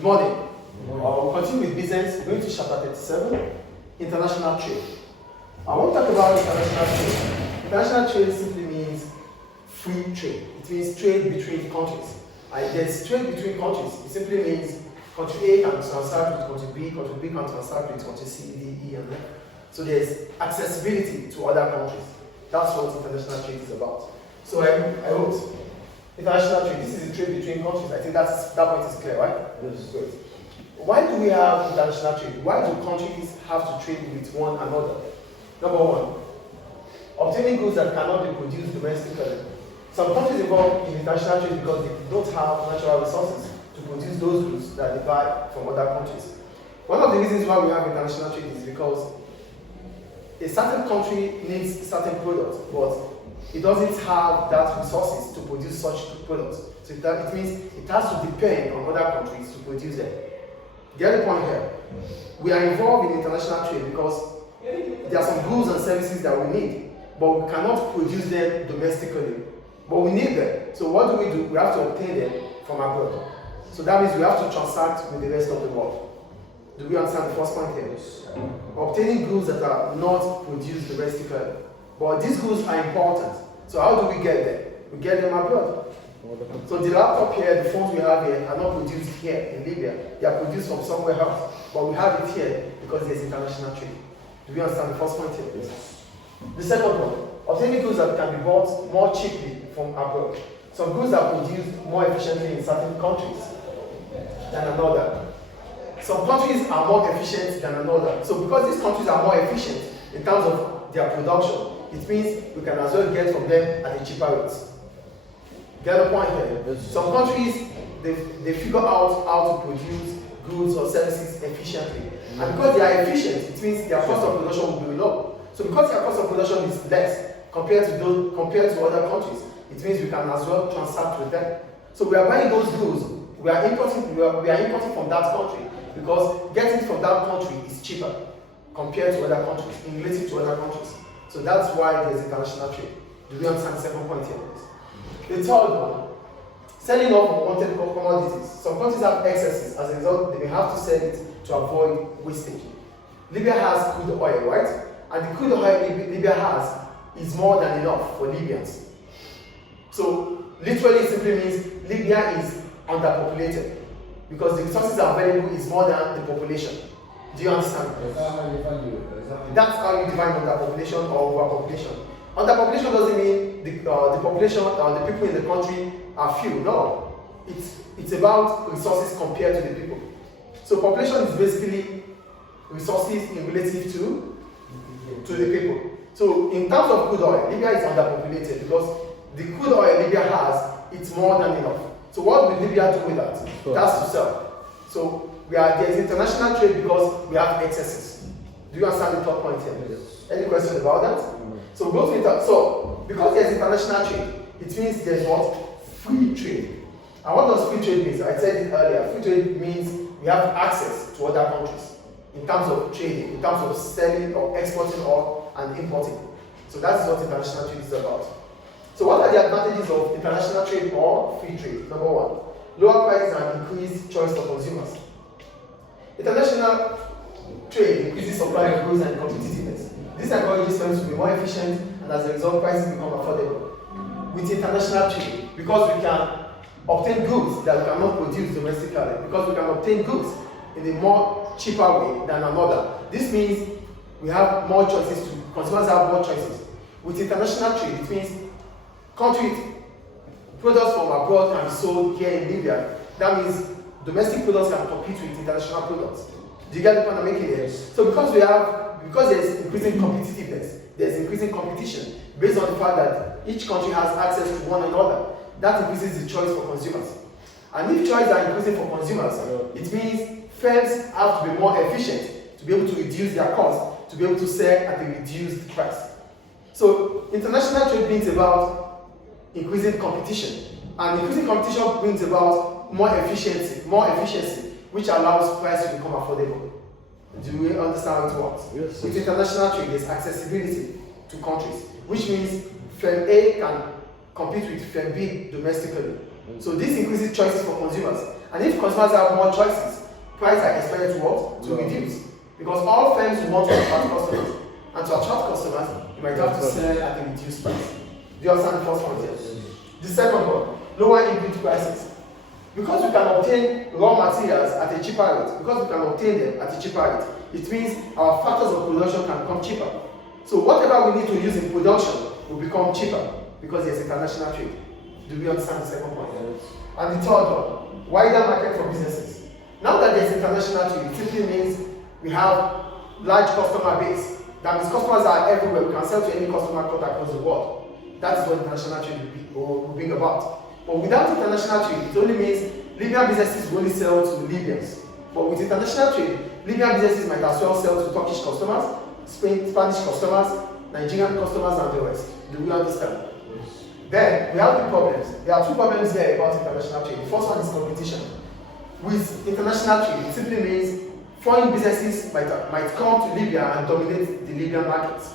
Good morning. We'll continue with business. We're going to chapter 37, international trade. I want to talk about international trade. International trade simply means free trade. It means trade between countries. And there's trade between countries. It simply means country A can transact with country B can transact with country C, D, E, and F. So there's accessibility to other countries. That's what international trade is about. So I hope international trade, this is the trade between countries. I think that point is clear, right? Yes. Great. Why do we have international trade? Why do countries have to trade with one another? Number one, obtaining goods that cannot be produced domestically. Some countries involved in international trade because they don't have natural resources to produce those goods that they buy from other countries. One of the reasons why we have international trade is because a certain country needs certain products, but it doesn't have that resources to produce such products. So it means it has to depend on other countries to produce them. The other point here, we are involved in international trade because there are some goods and services that we need, but we cannot produce them domestically. But we need them. So what do? We have to obtain them from abroad. So that means we have to transact with the rest of the world. Do we understand the first point here? Obtaining goods that are not produced domestically. But these goods are important. So how do we get them? We get them abroad. So the laptop here, the phones we have here are not produced here in Libya. They are produced from somewhere else. But we have it here because there's international trade. Do we understand the first point here? Yes. The second one, obtaining goods that can be bought more cheaply from abroad. Some goods are produced more efficiently in certain countries than another. Some countries are more efficient than another. So because these countries are more efficient in terms of their production, it means we can as well get from them at a cheaper rate. Get the point here? Yes. Some countries, they figure out how to produce goods or services efficiently. And because they are efficient, it means their cost of production will be low. So because their cost of production is less compared to other countries, it means we can as well transact with them. So we are buying those goods, we are importing from that country because getting from that country is cheaper compared to other countries, in relation to other countries. So that's why there's international trade. Do we understand the second point here, please? The third one, selling off unwanted commodities. Some countries have excesses. As a result, they may have to sell it to avoid wastage. Libya has crude oil, right? And the crude oil Libya has is more than enough for Libyans. So literally it simply means Libya is underpopulated because the resources available is more than the population. Do you understand? That's how you define underpopulation or overpopulation. Underpopulation doesn't mean the population or the people in the country are few. No, it's about resources compared to the people. So population is basically resources in relative to the people. So in terms of crude oil, Libya is underpopulated because the crude oil Libya has, it's more than enough. So what will Libya do with that? That's to sell. So there's international trade because we have excesses. Do you understand the third point here? Yes. Any questions about that? So because there's international trade, it means there's what? Free trade. And what does free trade mean? I said it earlier. Free trade means we have access to other countries in terms of trading, in terms of selling or exporting or and importing. So that is what international trade is about. So what are the advantages of international trade or free trade? Number one, lower prices and increased choice for consumers. International trade increases supply of goods and competitiveness. This encourages firms to be more efficient, and as a result, prices become affordable. With international trade, because we can obtain goods that we cannot produce domestically, because we can obtain goods in a more cheaper way than another. This means we have more choices, consumers have more choices. With international trade, it means products from abroad can be sold here in Libya. That means domestic products can compete with international products. Do you get the point I'm making here? Yes. So because there's increasing competitiveness, there's increasing competition based on the fact that each country has access to one another. That increases the choice for consumers. And if choice are increasing for consumers, it means firms have to be more efficient to be able to reduce their cost, to be able to sell at a reduced price. So international trade brings about increasing competition. And increasing competition brings about more efficiency, which allows price to become affordable. Do we understand how it works? Yes. With international trade, there's accessibility to countries, which means firm A can compete with firm B domestically. So this increases choices for consumers. And if consumers have more choices, prices are expected to what? To reduce. Because all firms want to attract customers. And to attract customers, you might have to sell at a reduced price. Do you understand the first point here? The second one, lower input prices. Because we can obtain raw materials at a cheaper rate, because we can obtain them at a cheaper rate, it means our factors of production can become cheaper. So whatever we need to use in production will become cheaper because there's international trade. Do we understand the second point? Yes. And the third one, wider market for businesses. Now that there's international trade, it simply means we have large customer base. That means customers are everywhere. We can sell to any customer across the world. That is what international trade will bring about. But without international trade, it only means Libyan businesses will only sell to Libyans. But with international trade, Libyan businesses might as well sell to Turkish customers, Spanish customers, Nigerian customers, and the rest. Do we understand? Yes. Then we have the problems. There are two problems here about international trade. The first one is competition. With international trade, it simply means foreign businesses might come to Libya and dominate the Libyan markets.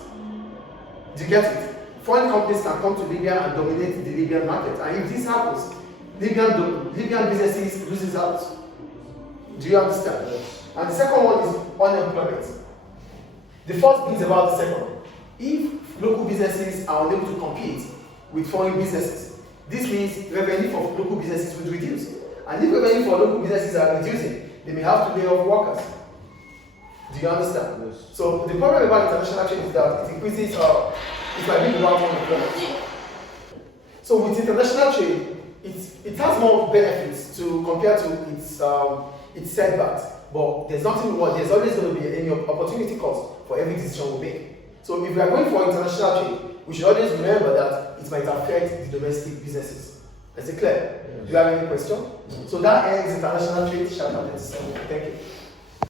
Do you get it? Foreign companies can come to Libya and dominate the Libyan market. And if this happens, Libyan businesses loses out. Do you understand? Yes. And the second one is unemployment. The first brings about the second. If local businesses are unable to compete with foreign businesses, this means revenue for local businesses will reduce. And if revenue for local businesses are reducing, they may have to lay off workers. Do you understand? Yes. So the problem about international trade is that it increases, it might bring about unemployment. So with international trade, it has more benefits compared to its setbacks. But there's nothing wrong. There's always going to be any opportunity cost for every decision we make. So if we are going for international trade, we should always remember that it might affect the domestic businesses. Is it clear? Yes. Do you have any question? So that ends international trade chapter 37. Thank you.